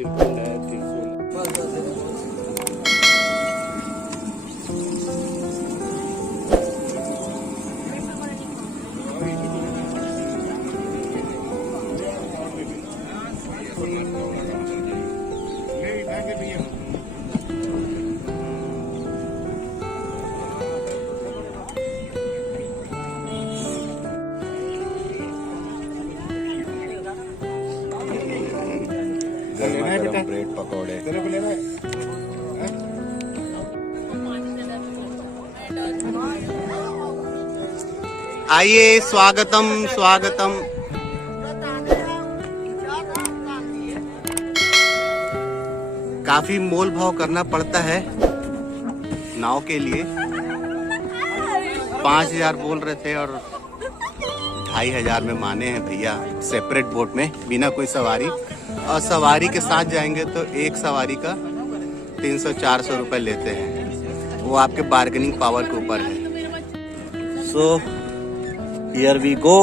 तिरपन है 300। गरम ब्रेड पकौड़े। आइए, स्वागतम स्वागतम। काफी मोल भाव करना पड़ता है नाव के लिए। 5000 बोल रहे थे और 2500 में माने हैं भैया, सेपरेट बोट में बिना कोई सवारी। और सवारी के साथ जाएंगे तो एक सवारी का 300-400 रुपए लेते हैं। वो आपके बार्गेनिंग पावर के ऊपर है। So here we go.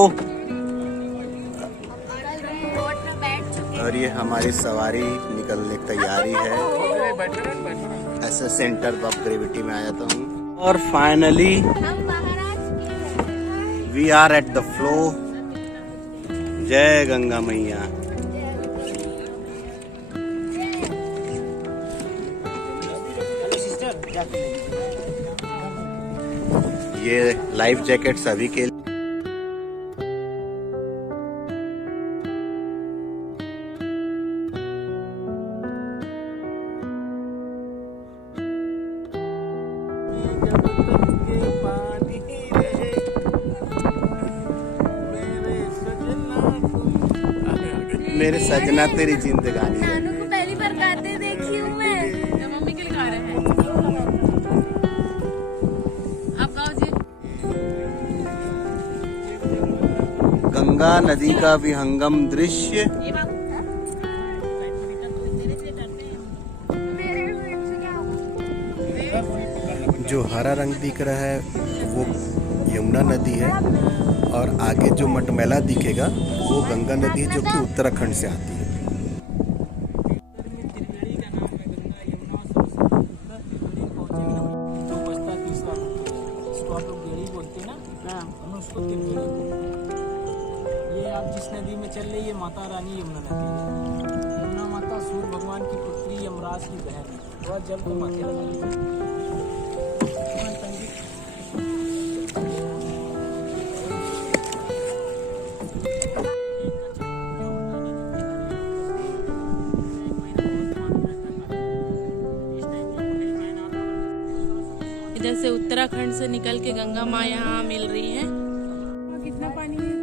और ये हमारी सवारी निकलने की तैयारी है। ऐसे सेंटर ऑफ ग्रेविटी में आ जाता हूँ। और finally we are at the flow. जय गंगा मैया। ये लाइफ जैकेट सभी के लिए। मेरे सजना तेरी जिंदगानी है। नानू को पहली बार गाते देखी हूँ मैं। मम्मी के लिए गा रहे हैं। आप गाओ जी। गंगा नदी का विहंगम दृश्य। जो हरा रंग दिख रहा है वो यमुना नदी है और आगे जो मटमैला दिखेगा वो गंगा नदी है, जो कि उत्तराखंड से आती है। ये आप जिस नदी में चल रही है माता रानी यमुना नदी है। यमुना माता सूर्य भगवान की पुत्री यमराज की बहन है। वह जल को माथे लगाई। इधर से उत्तराखंड से निकल के गंगा माँ यहाँ मिल रही है। कितना पानी है?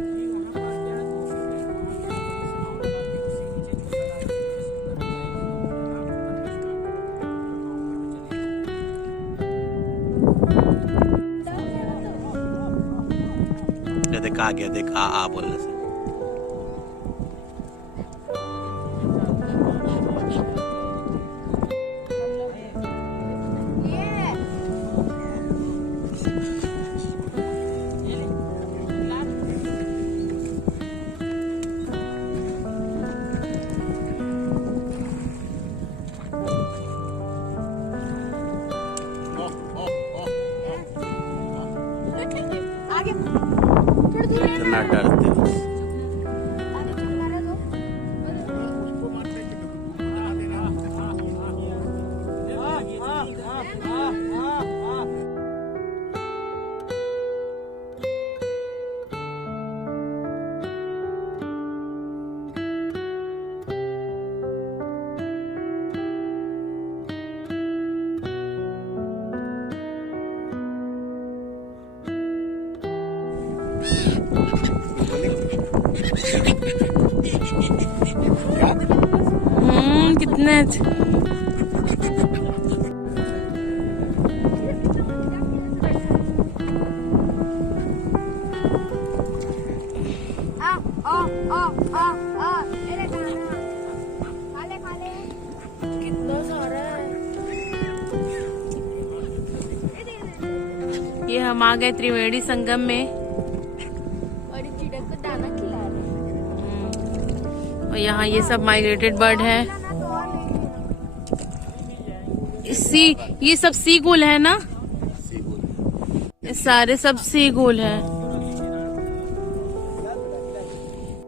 देखा आ गया, देखा आ बोलने से। इतना डरते हो। कितने कितना सारा है। ये हम आ गए त्रिवेणी संगम में और चिड़िया को दाना खिला रहे हैं। और यहाँ ये सब माइग्रेटेड बर्ड है। ये सब सी गोल है ना? सीगुल। ये सारे सब सी गोल है।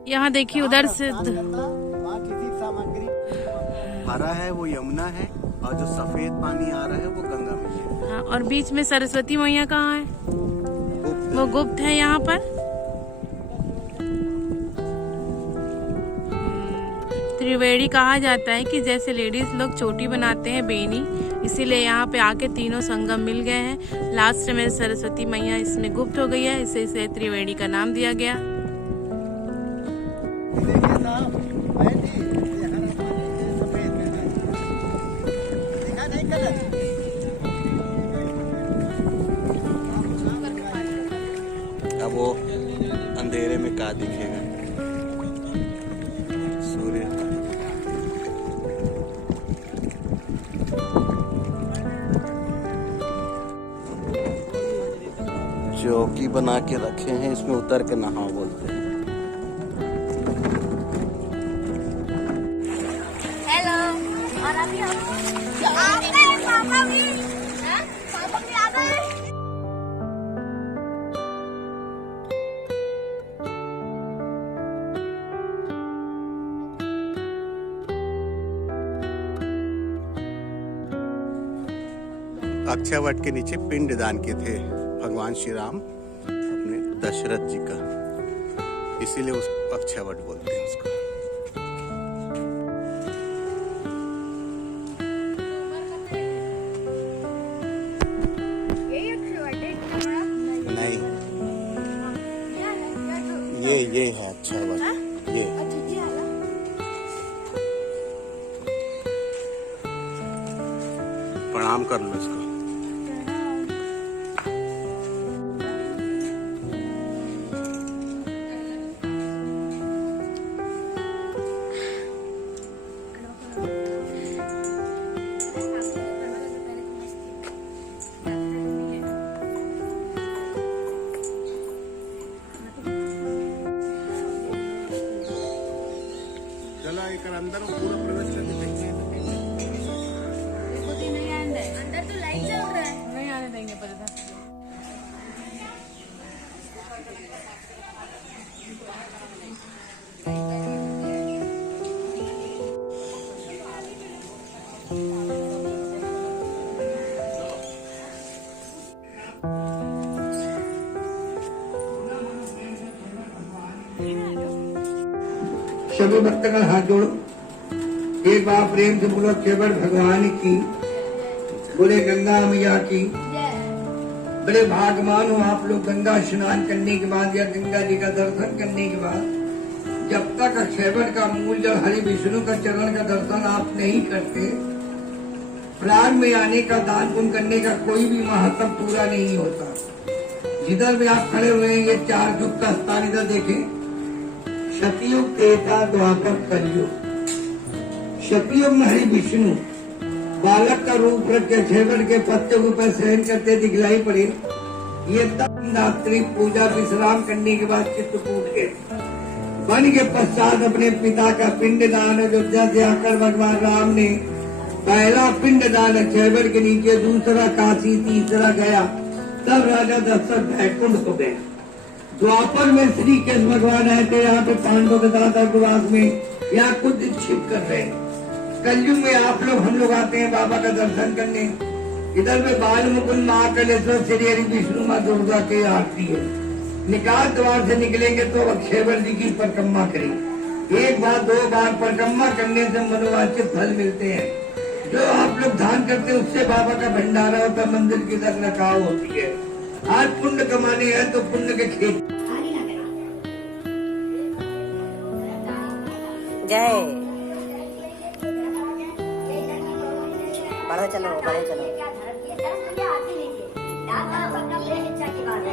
यहाँ देखिए उधर से हरा है वो यमुना है और जो सफेद पानी आ रहा है वो गंगा मैया है। हाँ, और बीच में सरस्वती मैया कहाँ है? वो गुप्त है यहाँ पर। त्रिवेणी कहा जाता है कि जैसे लेडीज लोग चोटी बनाते हैं बेनी, इसीलिए यहाँ पे आके तीनों संगम मिल गए हैं। लास्ट में सरस्वती मैया इसमें गुप्त हो गई है, इसे त्रिवेणी का नाम दिया गया। अब वो अंधेरे में क्या दिखेगा? सूर्य। चौकी बना के रखे हैं, इसमें उतर के नहाओ बोलते हैं। हेलो, और अभी हम आ गए, पापा भी आ गए। अक्षय वट के नीचे पिंड दान किए थे भगवान श्री राम अपने दशरथ जी का, इसीलिए उस अक्षय वट बोलते हैं उसको। नहीं, ये है अक्षय वट। ये प्रणाम कर लो इसको। चलो एक अंदर पूरा प्रवेश करके देखते हैं। अंदर तो लाइट चल रहा है। नहीं आने देंगे पर इधर। सभी भक्तगण हाथ जोड़ो, एक बार प्रेम से बोलो केवल भगवान की, बोले गंगा मैया की। बड़े भागवान हो आप लोग। गंगा स्नान करने के बाद या गंगा जी का दर्शन करने के बाद जब तक अक्षयवट का मूल जल हरि विष्णु का चरण का दर्शन आप नहीं करते, प्राण में आने का दान पुण्य करने का कोई भी महत्व पूरा नहीं होता। जिधर भी आप खड़े हुए हैं, ये 4 युग का स्थान इधर देखें। सतयुग, त्रेता, द्वापर, कलयुग। सतयुग में हरि विष्णु बालक का रूप रख के छेवट के पत्ते के ऊपर सहन करते दिखलाई पड़े। ये तब रात्रि पूजा विश्राम करने के बाद चित्रकूट के बन के पश्चात अपने पिता का पिंडदान अयोध्या से आकर भगवान राम ने पहला पिंडदान छेवट के नीचे, दूसरा काशी, तीसरा गया। तब राजा दशरथ बैकुंठ हो गए। द्वापर में श्री कृष्ण भगवान आए थे यहाँ पे पांडवों के साथ अज्ञातवास में, यहाँ कुछ छिप कर रहे हैं। कलयुग में आप लोग हम लोग आते हैं बाबा का दर्शन करने। इधर में बाल मुकुंद महाकालेश्वर श्री हरि विष्णु माँ दुर्गा की आरती है। निकाल द्वार से निकलेंगे तो अक्षयवट जी की परिक्रमा करेंगे। 1 बार 2 बार परिक्रमा करने से मनोवांछित फल मिलते हैं। जो आप लोग दान करते हैं उससे बाबा का भंडारा होता है, मंदिर की रख रखाव होती है। आज पुण्य कमाने हैं तो पुण्य के खेत। जय बढ़ो चलो बढ़ो चलो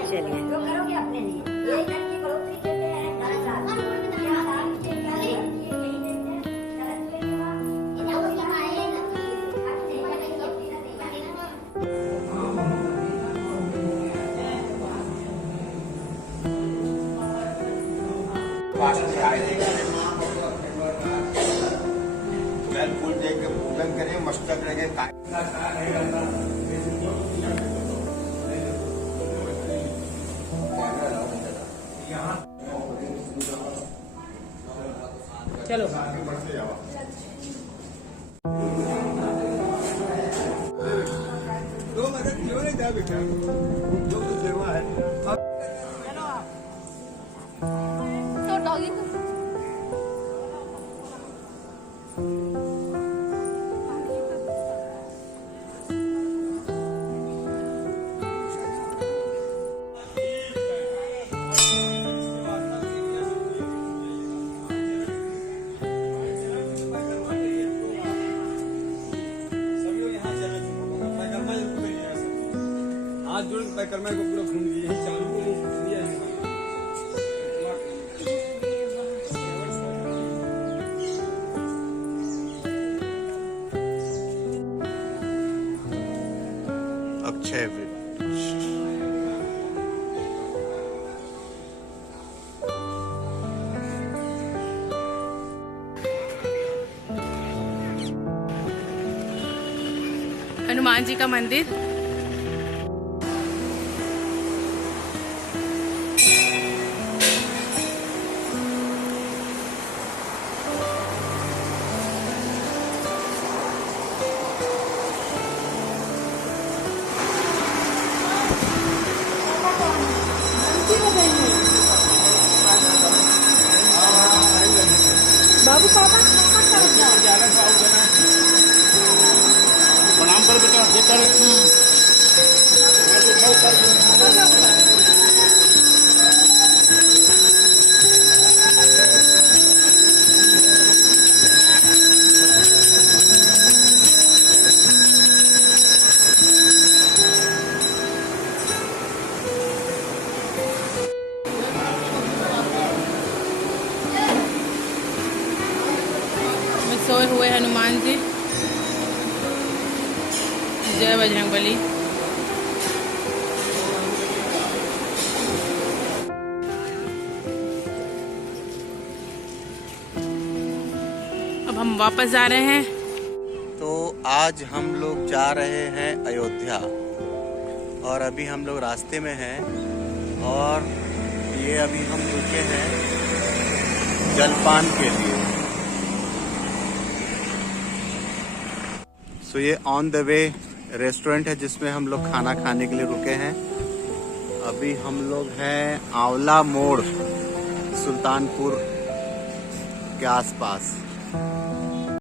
चलिए जो करोगे अपने लिए ये करके बढ़ोतरी देते हैं। से आए थे देख के भोजन करें, मस्तक रहे। चलो तो डॉगी को हाथ जोड़ के पैकर्मा को पूरा घूम लिए यही चालू दिया है। अक्षय वृक्ष। हनुमान जी का मंदिर। बाबू पापा प्रणाम कर बेटा, देता रहे। सोए हुए हनुमान जी। जय बजरंगबली। अब हम वापस जा रहे हैं। तो आज हम लोग जा रहे हैं अयोध्या और अभी हम लोग रास्ते में हैं और ये अभी हम रुके हैं जलपान के लिए। तो ये ऑन द वे रेस्टोरेंट है जिसमें हम लोग खाना खाने के लिए रुके हैं। अभी हम लोग हैं आंवला मोड़, सुल्तानपुर के आसपास।